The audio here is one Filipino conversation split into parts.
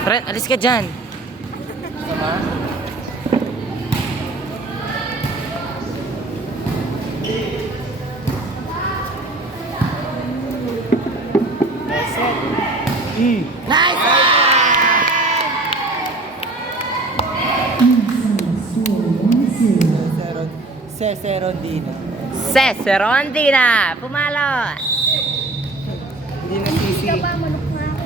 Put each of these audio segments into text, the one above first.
Fred, alis ka dyan. Sama? Nice! Serondino. Serondina! Pumalo! Hindi na sisi. Hindi ka pa, manok na ako.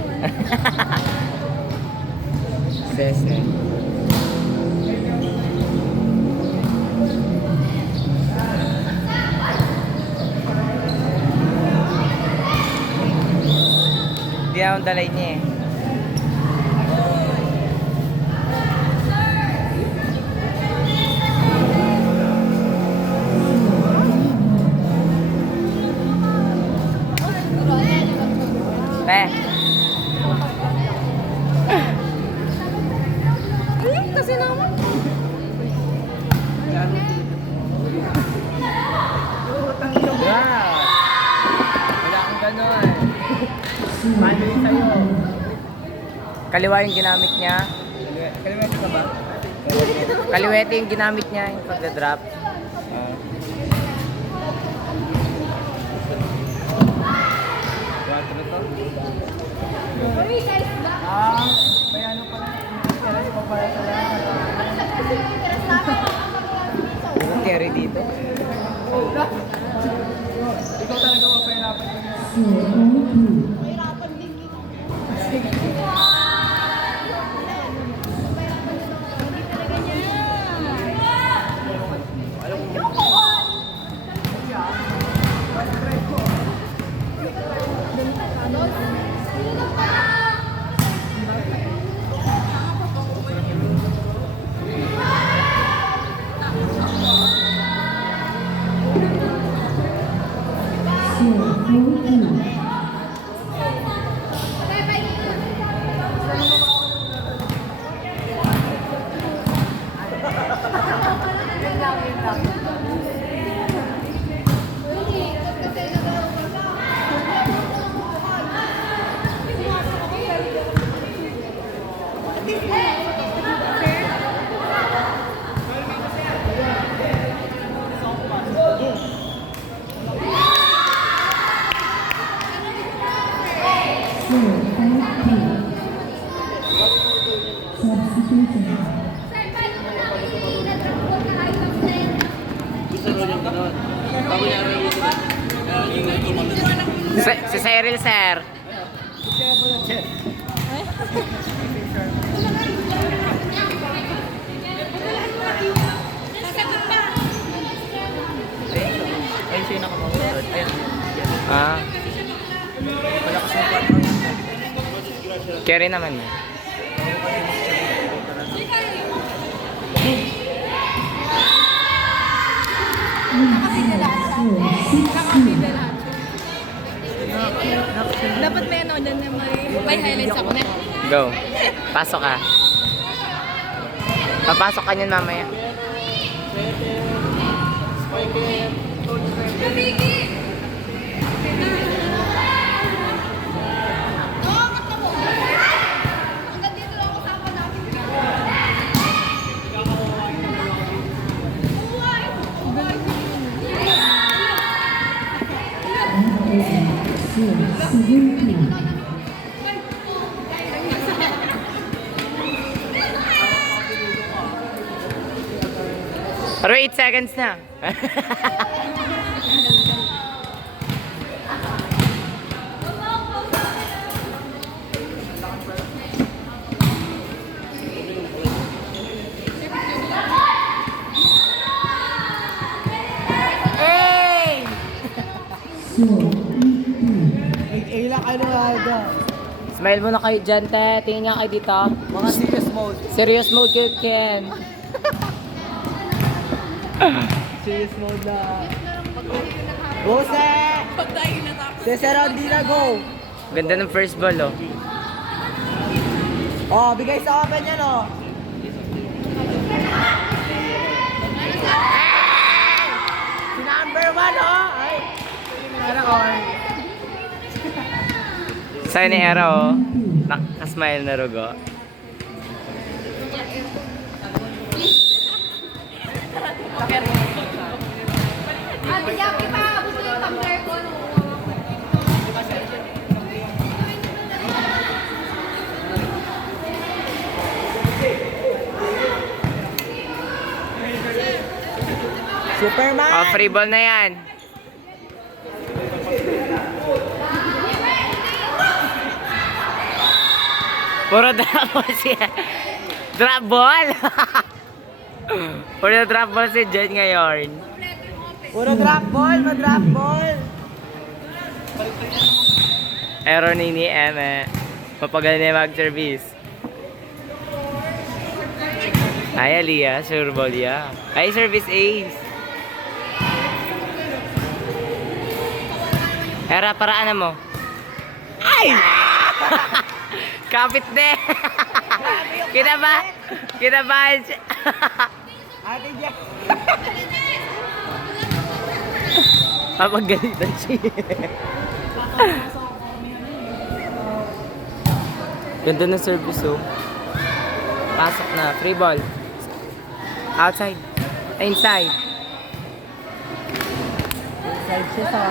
Sese. Hindi akong dalay niya eh. Pe. Ayun, kasi naman. Wow! Wala akong ganon. Paano yun sa'yo? Kaliwa yung ginamit niya. Kalimutan ka ba? Kaliwete yung ginamit niya yung pagda-drop. Uy, guys, ba? May ano pa na. Kaya pa para sa lahat. Yung carry dito. Ikaw talaga mapahirapan ko niya. Mahirapan din dito. Hindi talaga niya. Si Cyril, sir. Ayun siya yung nakamawad. Ayun. Ah, Malakas yung patron. carry naman yun. Dapat may ano, dyan na may highlights ako na. Go. Pasok ka. Papasok ka niyan mamaya. Pero 8 seconds na. Hey! Ilang ano nga. Smile mo na kayo dyan, te. Tingin nga kayo dito. Mga serious mode. Serious mode kayo, Ken. Serious mode na. Go, Se! Se Serondina, go! Ganda ng first ball, oh. Oh, bigay sa open yan, oh. Si number 1, oh! Ay! Ano, oh? Sa'yo ni Era, oh. Nakasmile na rugo. Ate Jackie pa, gusto yung tumbler ko. Superman! Oh, free ball na yan. Puro drop ball siya. Drop ball? Puro drop ball si Jen ngayon. Puro drop ball, ma-drop ball. Error ni Eme. Mapagaling na mag-service. Ay, Aliyah. Sure ball, yeah. Ay, service ace. Era, paraan mo. Ay! Kapit din. Kinabahan siya. Ate Jack. Papagalitan siya. Ganda ng service, oh. Pasok na. Free ball. Outside. Inside. Side siya sa